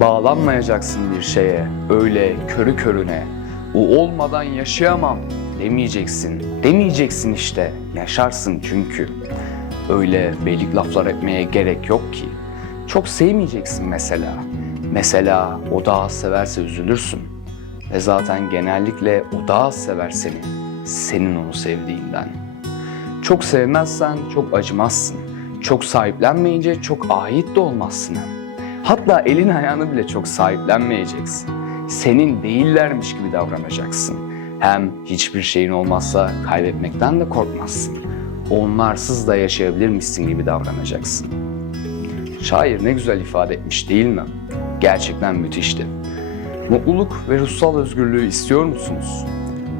Bağlanmayacaksın bir şeye, öyle körü körüne. O olmadan yaşayamam demeyeceksin. Demeyeceksin işte, yaşarsın çünkü. Öyle belik laflar etmeye gerek yok ki. Çok sevmeyeceksin mesela. Mesela o daha severse üzülürsün. Ve zaten genellikle o daha sever seni. Senin onu sevdiğinden. Çok sevmezsen çok acımazsın. Çok sahiplenmeyince çok ait de olmazsın. Hatta elin ayağını bile çok sahiplenmeyeceksin. Senin değillermiş gibi davranacaksın. Hem hiçbir şeyin olmazsa kaybetmekten de korkmazsın. Onlarsız da yaşayabilirmişsin gibi davranacaksın. Şair ne güzel ifade etmiş değil mi? Gerçekten müthişti. Mutluluk ve ruhsal özgürlüğü istiyor musunuz?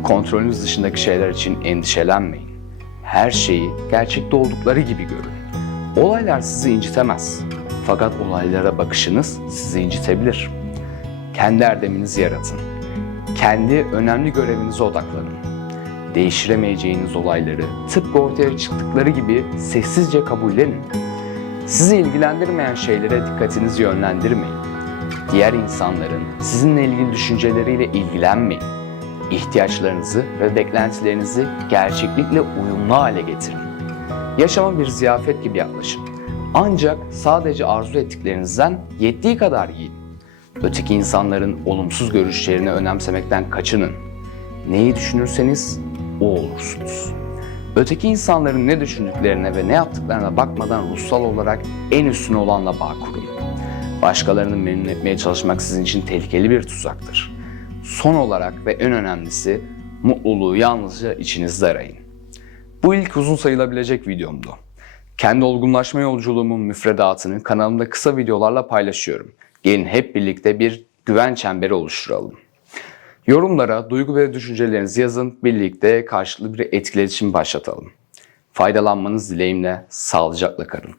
Kontrolünüz dışındaki şeyler için endişelenmeyin. Her şeyi gerçekte oldukları gibi görün. Olaylar sizi incitemez. Fakat olaylara bakışınız sizi incitebilir. Kendi erdeminizi yaratın. Kendi önemli görevinize odaklanın. Değiştiremeyeceğiniz olayları tıpkı ortaya çıktıkları gibi sessizce kabullenin. Sizi ilgilendirmeyen şeylere dikkatinizi yönlendirmeyin. Diğer insanların sizinle ilgili düşünceleriyle ilgilenmeyin. İhtiyaçlarınızı ve beklentilerinizi gerçeklikle uyumlu hale getirin. Yaşama bir ziyafet gibi yaklaşın. Ancak sadece arzu ettiklerinizden yettiği kadar yiyin. Öteki insanların olumsuz görüşlerini önemsemekten kaçının. Neyi düşünürseniz o olursunuz. Öteki insanların ne düşündüklerine ve ne yaptıklarına bakmadan ruhsal olarak en üstüne olanla bağ kurun. Başkalarını memnun etmeye çalışmak sizin için tehlikeli bir tuzaktır. Son olarak ve en önemlisi mutluluğu yalnızca içinizde arayın. Bu ilk uzun sayılabilecek videomdu. Kendi olgunlaşma yolculuğumun müfredatını kanalımda kısa videolarla paylaşıyorum. Gelin hep birlikte bir güven çemberi oluşturalım. Yorumlara duygu ve düşüncelerinizi yazın, birlikte karşılıklı bir etkileşim başlatalım. Faydalanmanız dileğimle sağlıcakla kalın.